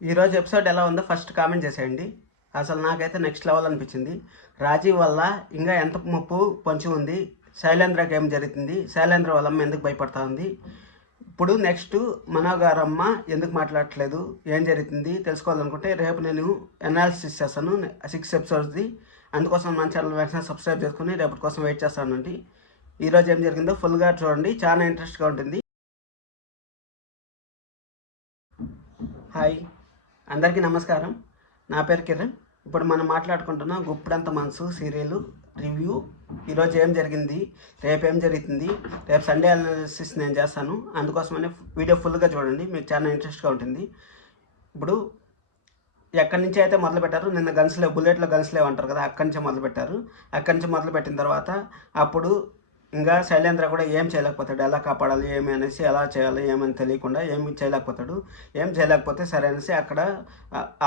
ఈరోజు ఎపిసోడ్ ఎలా ఉందో ఫస్ట్ కామెంట్ చేసేయండి. అసలు నాకైతే నెక్స్ట్ లెవెల్ అనిపించింది. రాజీవ్ వల్ల ఇంకా ఎంత ముప్పు పొంచి ఉంది, శైలేంద్రకి ఏం జరుగుతుంది, శైలేంద్ర వాళ్ళ అమ్మ ఎందుకు భయపడతా ఉంది, ఇప్పుడు నెక్స్ట్ మనోగారమ్మ ఎందుకు మాట్లాడట్లేదు, ఏం జరుగుతుంది తెలుసుకోవాలనుకుంటే రేపు నేను అనాలిసిస్ చేస్తాను 6 ఎపిసోడ్స్ది. అందుకోసం మన ఛానల్ వెంటనే సబ్స్క్రైబ్ చేసుకుని రేపటి కోసం వెయిట్ చేస్తానండి. ఈరోజు ఏం జరిగిందో ఫుల్గా చూడండి, చాలా ఇంట్రెస్ట్గా ఉంటుంది. హాయ్, అందరికీ నమస్కారం. నా పేరు కిరణ్. ఇప్పుడు మనం మాట్లాడుకుంటున్న గుప్పుడంత మనసు సీరియల్ రివ్యూ. ఈరోజు ఏం జరిగింది, రేపు ఏం జరుగుతుంది, రేపు సండే అనాలిసిస్ నేను చేస్తాను. అందుకోసమనే వీడియో ఫుల్గా చూడండి, మీకు చాలా ఇంట్రెస్ట్గా ఉంటుంది. ఇప్పుడు ఎక్కడి నుంచి అయితే మొదలు పెట్టారు, నిన్న గన్స్లే బుల్లెట్లో గన్స్లే అంటారు కదా, అక్కడి నుంచి మొదలుపెట్టారు. అక్కడి నుంచి మొదలుపెట్టిన తర్వాత అప్పుడు ఇంకా శైలేంద్ర కూడా ఏం చేయలేకపోతాడు, ఎలా కాపాడాలి ఏమి అనేసి, ఎలా చేయాలి ఏమని తెలియకుండా ఏమి చేయలేకపోతాడు. ఏం చేయలేకపోతే సరే అనేసి అక్కడ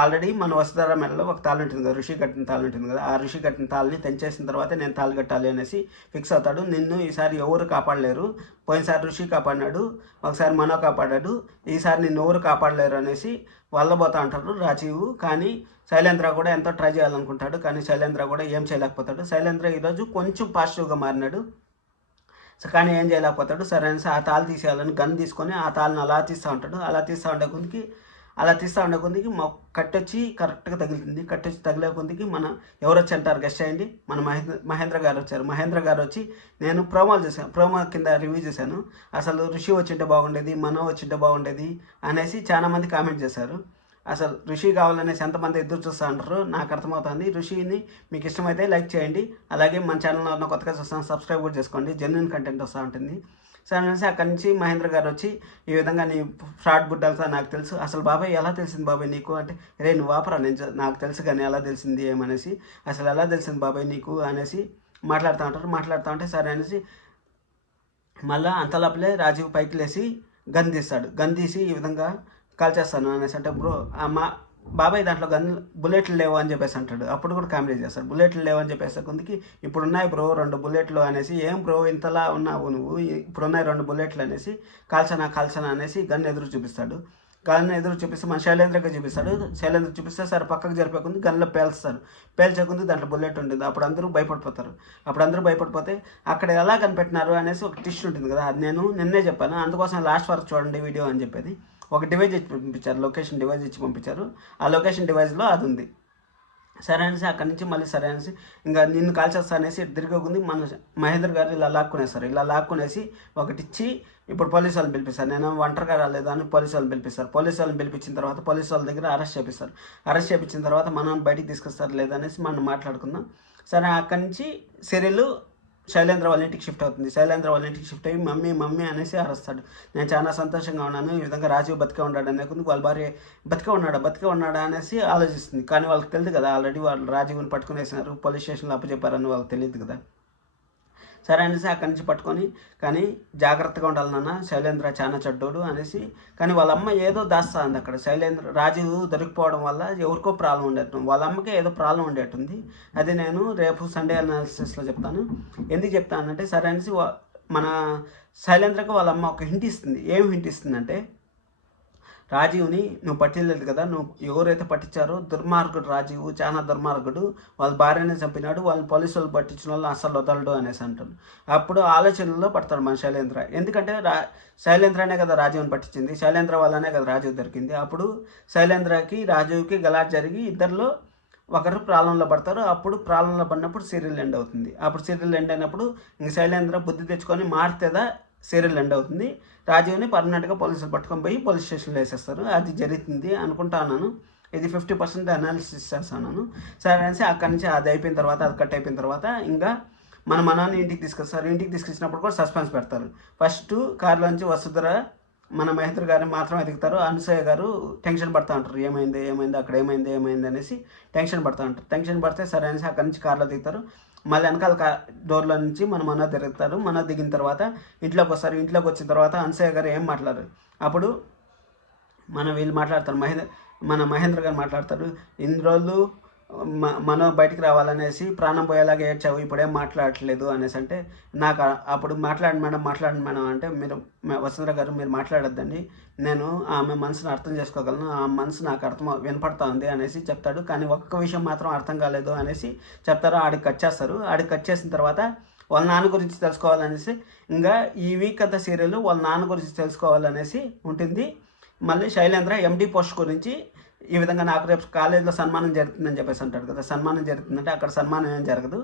ఆల్రెడీ మన వసుధర మెడలో ఒక తాళి ఉంటుంది కదా, ఋషి కట్టిన తాళి ఉంటుంది కదా, ఆ ఋషి కట్టిన తాళిని తెంచేసిన తర్వాత నేను తాళి కట్టాలి అనేసి ఫిక్స్ అవుతాడు. నిన్ను ఈసారి ఎవరు కాపాడలేరు, పోయినసారి ఋషి కాపాడినాడు, ఒకసారి మనో కాపాడాడు, ఈసారి నిన్ను ఎవరు కాపాడలేరు అనేసి వల్లబోతా అంటారు రాజీవ్. కానీ శైలేంద్ర కూడా ఎంతో ట్రై చేయాలనుకుంటాడు, కానీ శైలేంద్ర కూడా ఏం చేయలేకపోతాడు. శైలేంద్ర ఈరోజు కొంచెం పాజిటివ్గా మారినాడు, కానీ ఏం చేయలేకపోతాడు. సరే అనేసి ఆ తాళ్ళు తీసేయాలని గన్ తీసుకొని ఆ తాళ్ళని అలా తీస్తూ ఉంటాడు. అలా తీస్తూ ఉండే కొద్దికి కట్టొచ్చి కరెక్ట్గా తగులుతుంది. కట్టొచ్చి తగిలే కొద్దికి మన ఎవరు వచ్చి అంటారు గెస్ట్ అయ్యండి, మన మహేంద్ర గారు వచ్చారు. మహేంద్ర గారు వచ్చి నేను ప్రోమోలు చూసాను, ప్రోమో కింద రివ్యూ చేశాను, అసలు ఋషి వచ్చింటే బాగుండేది, మనో వచ్చింటే బాగుండేది అనేసి చాలామంది కామెంట్ చేశారు. అసలు ఋషి కావాలనేసి ఎంతమంది ఎదురు చూస్తూ ఉంటారు నాకు అర్థమవుతుంది. ఋషిని మీకు ఇష్టమైతే లైక్ చేయండి, అలాగే మన ఛానల్లో ఉన్న కొత్తగా చూస్తాను సబ్స్క్రైబ్ కూడా చేసుకోండి, జెన్యున్ కంటెంట్ వస్తూ ఉంటుంది. సరే అనేసి అక్కడి నుంచి మహేంద్ర గారు వచ్చి ఈ విధంగా నీ ఫ్రాడ్ బుడ్డలతో నాకు తెలుసు, అసలు బాబాయ్ ఎలా తెలిసింది బాబాయ్ నీకు అంటే, రే నువ్వు ఆపరా, నాకు తెలుసు కానీ ఎలా తెలిసింది ఏమనేసి, అసలు ఎలా తెలిసింది బాబాయ్ నీకు అనేసి మాట్లాడుతూ ఉంటే సరే అనేసి మళ్ళీ అంతలోపలే రాజీవ్ పైకి లేసి గన్ తీసి ఈ విధంగా కాల్ చేస్తాను అనేసి అంటే, బ్రో మా బాబాయ్ దాంట్లో బుల్లెట్లు లేవు అని చెప్పేసి అంటాడు. అప్పుడు కూడా కామెడీ చేస్తాడు, బుల్లెట్లు లేవు అని చెప్పేసి కొందికి ఇప్పుడు ఉన్నాయి బ్రో 2 బుల్లెట్లు అనేసి, ఏం బ్రో ఇంతలా ఉన్నావు నువ్వు, ఇప్పుడు ఉన్నాయి 2 బుల్లెట్లు అనేసి, కాల్చనా అనేసి గన్ ఎదురు చూపిస్తాడు. చూపిస్తే మన శైలేంద్రకి చూపిస్తాడు. శైలేంద్ర చూపిస్తే సరే పక్కకు జరిపేకుంది గన్లో పేల్చకుంది దాంట్లో బుల్లెట్ ఉంటుంది. అప్పుడు అందరూ భయపడిపోతే అక్కడ ఎలా కనిపెట్టినారు అనేసి ఒక టిస్ట్ ఉంటుంది కదా, అది నేను నిన్నే చెప్పాను, అందుకోసం లాస్ట్ వరకు చూడండి వీడియో అని చెప్పేది. ఒక డివైజ్ ఇచ్చి పంపించారు, లొకేషన్ డివైజ్ ఇచ్చి పంపించారు. ఆ లొకేషన్ డివైజ్లో అది ఉంది. సరే అనేసి అక్కడి నుంచి మళ్ళీ సరే అనేసి ఇంకా నిన్ను కాల్చేస్తా అనేసి తిరిగొంది మన మహేంద్ర గారు ఇలా లాక్కునేసి ఒకటిచ్చి ఇప్పుడు పోలీసు వాళ్ళని పిలిపిస్తారు. నేను ఒంటరిగా రాలేదు అని పోలీసు వాళ్ళని పిలిపించిన తర్వాత పోలీసు వాళ్ళ దగ్గర అరెస్ట్ చేపించిన తర్వాత మనం బయటికి తీసుకొస్తారు లేదనేసి మనం మాట్లాడుకుందాం. సరే అక్కడి నుంచి సీరియల్ శైలేంద్ర వాళ్ళ ఇంటికి షిఫ్ట్ అయ్యి మమ్మీ అనేసి అరుస్తాడు. నేను చాలా సంతోషంగా ఉన్నాను, ఈ విధంగా రాజీవ్ బతికే ఉన్నాడు అనే కొద్దికి వాళ్ళ భార్య బతికే ఉన్నాడా అనేసి ఆలోచిస్తుంది. కానీ వాళ్ళకి తెలియదు కదా, ఆల్రెడీ వాళ్ళు రాజీవ్ని పట్టుకునేసినారు, పోలీస్ స్టేషన్లో అప్పచెప్పారని వాళ్ళకి తెలియదు కదా. సరే అనేసి అక్కడి నుంచి పట్టుకొని, కానీ జాగ్రత్తగా ఉండాలి నాన్న, శైలేంద్ర చాలా చెడ్డోడు అనేసి. కానీ వాళ్ళ అమ్మ ఏదో దాస్తుంది అక్కడ. రాజీవ్ దొరికిపోవడం వల్ల ఎవరికో ప్రాబ్లం ఉండేట్టు, వాళ్ళ అమ్మకే ఏదో ప్రాబ్లం ఉండేట్టుంది. అది నేను రేపు సండే అనాలిసిస్లో చెప్తాను. ఎందుకు చెప్తానంటే, సరే అనేసి మన శైలేంద్రకి వాళ్ళ అమ్మ ఒక హింట్ ఇస్తుంది. ఏం హింట్ ఇస్తుందంటే, రాజీవ్ని నువ్వు పట్టిలేదు కదా, నువ్వు ఎవరైతే పట్టించారో దుర్మార్గుడు రాజీవ్, చాలా దుర్మార్గుడు, వాళ్ళ భార్యనే చంపినాడు, వాళ్ళని పోలీసు వాళ్ళు పట్టించిన వాళ్ళు అసలు వదలడు అనేసి అంటాడు. అప్పుడు ఆలోచనలో పడతాడు మన శైలేంద్ర. ఎందుకంటే శైలేంద్రనే కదా రాజీవ్ని పట్టించింది, శైలేంద్ర వల్లనే కదా రాజీవ్ దొరికింది. అప్పుడు శైలేంద్రకి రాజీవ్కి గలాట్ జరిగి ఇద్దరిలో ఒకరు ప్రాబ్లంలో పడతారు. అప్పుడు ప్రాబ్లంలో పడినప్పుడు సీరియల్ ఎండ్ అవుతుంది. అప్పుడు సీరియల్ ఎండ్ అయినప్పుడు ఇంక శైలేంద్ర బుద్ధి తెచ్చుకొని మారితేదా సీరియల్ ఎండ్ అవుతుంది. రాజీవ్ని పర్మనెంట్గా పోలీసులు పట్టుకొని పోయి పోలీస్ స్టేషన్లో వేసేస్తారు. అది జరుగుతుంది అనుకుంటున్నాను. ఇది 50% అనాలిసిస్ చేస్తున్నాను. సరే అనేసి అక్కడి నుంచి అది అయిపోయిన తర్వాత, అది కట్ అయిపోయిన తర్వాత ఇంకా మన మనోని ఇంటికి తీసుకొస్తారు. ఇంటికి తీసుకొచ్చినప్పుడు కూడా సస్పెన్స్ పెడతారు. ఫస్ట్ కారులోంచి వసుధర మన మహేంద్ర గారిని మాత్రం ఎదుగుతారు. అనసూయ గారు టెన్షన్ పడుతూ ఉంటారు, ఏమైంది అక్కడ ఏమైంది అనేసి టెన్షన్ పడితే సరే అనేసి అక్కడి నుంచి కార్లో దిగుతారు. మళ్ళీ వెనకాల డోర్లో నుంచి మన మనోజ్ తిరుగుతారు. మనోజ్ దిగిన తర్వాత ఇంట్లోకి వస్తారు. ఇంట్లోకి వచ్చిన తర్వాత అనసూయ గారు ఏం మాట్లాడరు. అప్పుడు వీళ్ళు మాట్లాడతారు, మన మహేంద్ర గారు మాట్లాడతారు. ఇన్ని రోజులు మనం బయటికి రావాలనేసి ప్రాణం పోయేలాగా ఏడ్చావు, ఇప్పుడేం మాట్లాడట్లేదు అనేసి అంటే నాకు అప్పుడు మాట్లాడండి మేడం అంటే, మీరు వసుంధర గారు మీరు మాట్లాడొద్దండి, నేను ఆమె మనసును అర్థం చేసుకోగలను, ఆ మనసు నాకు వినపడతా ఉంది అనేసి చెప్తాడు. కానీ ఒక్క విషయం మాత్రం అర్థం కాలేదు అనేసి చెప్తారు. ఆడికి కట్ చేస్తారు. ఆడికి కట్ చేసిన తర్వాత వాళ్ళ నాన్న గురించి తెలుసుకోవాలనేసి, ఇంకా ఈ వీక్ అంతా సీరియల్ వాళ్ళ నాన్న గురించి తెలుసుకోవాలనేసి ఉంటుంది. మళ్ళీ శైలేంద్ర ఎండి పోస్ట్ గురించి ఈ విధంగా నాకు రేపు కాలేజీలో సన్మానం జరుగుతుందని చెప్పేసి అంటాడు కదా. సన్మానం జరుగుతుందంటే అక్కడ సన్మానం ఏం జరగదు.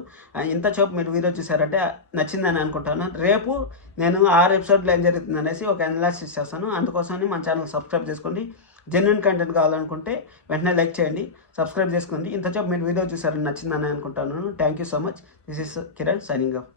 ఇంత చూపు మీరు వీడియో చూసారంటే నచ్చిందని అనుకుంటాను. రేపు నేను 6 ఎపిసోడ్లో ఏం జరుగుతుంది అనేసి ఒక అనాలిసిస్ చేస్తాను. అందుకోసమని మన ఛానల్ సబ్స్క్రైబ్ చేసుకోండి. జెన్యున్ కంటెంట్ కావాలనుకుంటే వెంటనే లైక్ చేయండి, సబ్స్క్రైబ్ చేసుకోండి. ఇంత చూపు మీరు వీడియో చూసారని నచ్చిందని అనుకుంటాను. Thank you so much. This is Kiran signing off.